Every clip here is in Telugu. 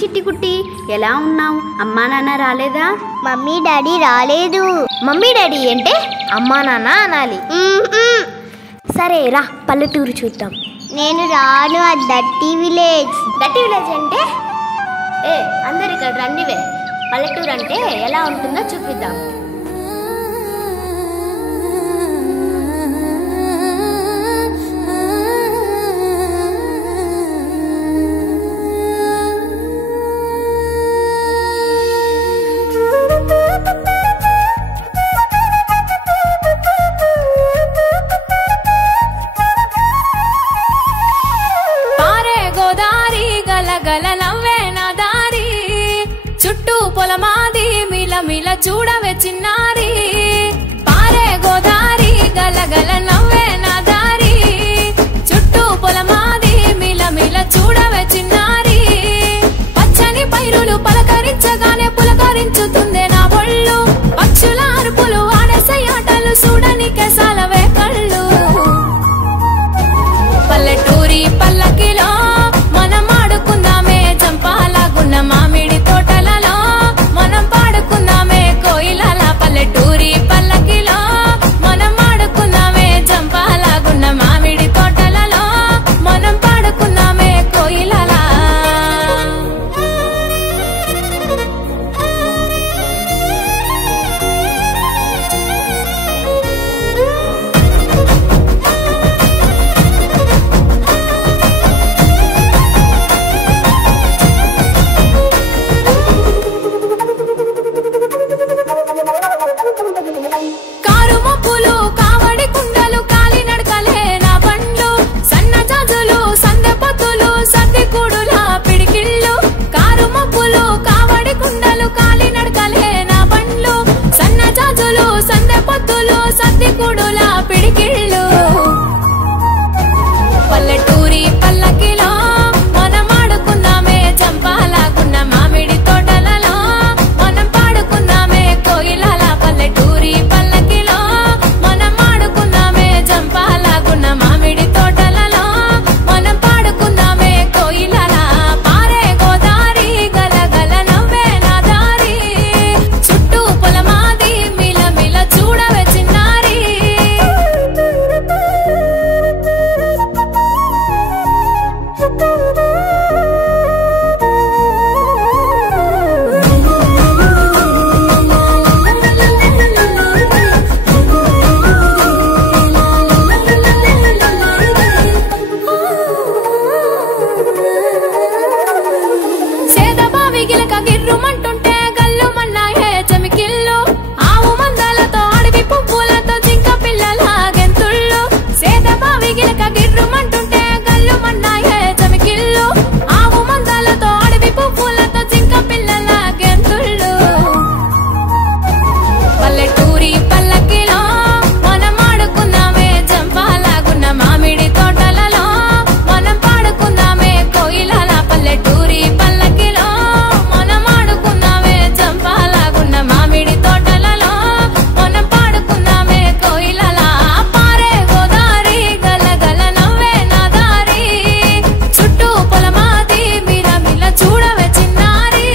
చిట్టి కుట్టి, ఎలా ఉన్నావు? అమ్మా నాన్న రాలేదా? మమ్మీ డాడీ రాలేదు. మమ్మీ డాడీ అంటే అమ్మా నాన్న అనాలి. సరే రా, పల్లెటూరు చూద్దాం. నేను రాను, అది డర్టీ విలేజ్. డర్టీ విలేజ్ అంటే అందరు ఇక్కడ రండివే. పల్లెటూరు అంటే ఎలా ఉంటుందో చూపిద్దాం. పొలమాది మిల మిల చూడవే చిన్నారి, పారే గోదారి గలగల నవ్వే నా దారి. చుట్టూ పొలమాది మిల మిల చూడవే చిన్నారి, పచ్చని పైరులు పలకరించగానే పులకరించుతుందే నా ఒళ్ళు. పక్షుల అరుపులు ఆడసే ఆటలు చూడని కెసాలవే కళ్ళు. పల్లెటూరి పల్లకిలో మనం ఆడుకుందామే జంపాలాగున్న మామిడి తోటలలో, మనం పాడుకుందామే కోయిలల. పల్లెటూరి పల్లకిలో మనం ఆడుకుందామే జంపాలాగున్న మామిడి తోటలలో, మనం పాడుకుందామే కోయిలల. పల్లెటూరి పల్లకిలో మనం ఆడుకుందామే జంపాలాగున్న మామిడి తోటలలో, మనం పాడుకుందామే కోయిలల. పల్లెటూరి పల్లకిలో మనం ఆడుకుందామే జంపాలాగున్న మామిడి తోటలలో, మనం పాడుకుందామే కోయిలల. పారే గోదారి గలగల నవ్వే నా దారి, చుట్టూ పొలమాది మిల మిల చూడవే చిన్నారి. సేదబావి గిలక గిర్రుమంటుంటే గల్లుమన్నాయే చమికిళ్ళు, ఆవు మందాలతో అడవి పువ్వులతో జింక పిల్లల గెంతుళ్ళు. సేదబావి గిలక గిర్రుమంటుంటే గల్లుమన్నాయే చమికిళ్ళు, ఆవు మందాలతో అడవి పువ్వులతో జింక పిల్లల గెంతుళ్ళు. పల్లెటూరి పల్లకిలో మనం ఆడుకుందామే జంపాలాగున్న మామిడి తోటలలో, మనం పాడుకుందామే కోయిలల. పల్లెటూరి పల్లకిలో మనం ఆడుకుందామే జంపాలాగున్న మామిడి తోటలలో, మనం పాడుకుందామే కోయిలల. పారే గోదారి గలగల నవ్వే నా దారి, చుట్టూ పొలమాది మిల మిల చూడవే చిన్నారి.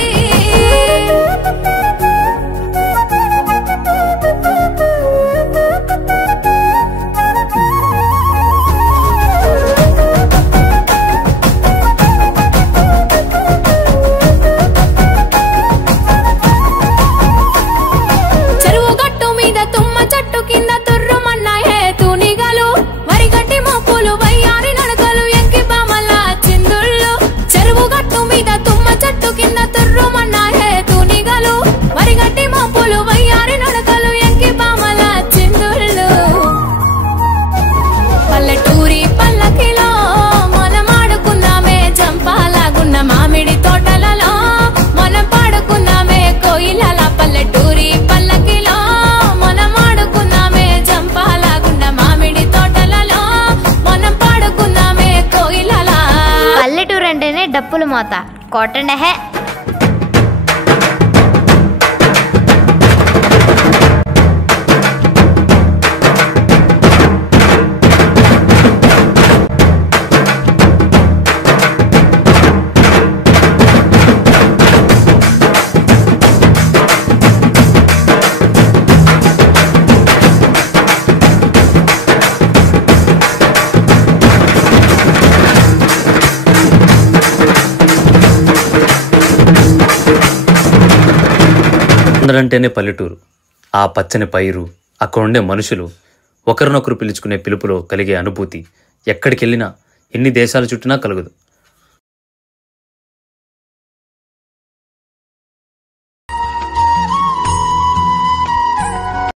చెరువు గట్టు మీద తుమ్మ చెట్టు కింద తుర్రుమన్నాయే తూనిగలు, వరిగట్టి మోపులు వయ్యారి నడకలు ఎంకి బామల చిందుళ్ళు. చెరువు గట్టు మీద తుమ్మ చెట్టు కింద తుర్రుమన్నాయే తూనిగలు, వరిగట్టి మోపులు వయ్యారి నడకలు ఎంకి బామల చిందుళ్ళు. పల్లెటూరి పల్లకిలో మనం ఆడుకుందామే జంపాలాగున్న మామిడి తోటలలో, మనం పాడుకుందామే కోయిలల. పల్లెటూరి పల్లకిలో మనం ఆడుకుందామే జంపాలాగున్న మామిడి తోటలలో, మనం పాడుకుందామే కోయిలల. పల్లెటూరు అంటేనే డప్పులు మోత, కోటండహే. సందడంటేనే పల్లెటూరు. ఆ పచ్చని పైరు, అక్కడుండే మనుషులు, ఒకరినొకరు పిలుచుకునే పిలుపులో కలిగే అనుభూతి ఎక్కడికెళ్ళినా, ఎన్ని దేశాలు చుట్టినా కలగదు.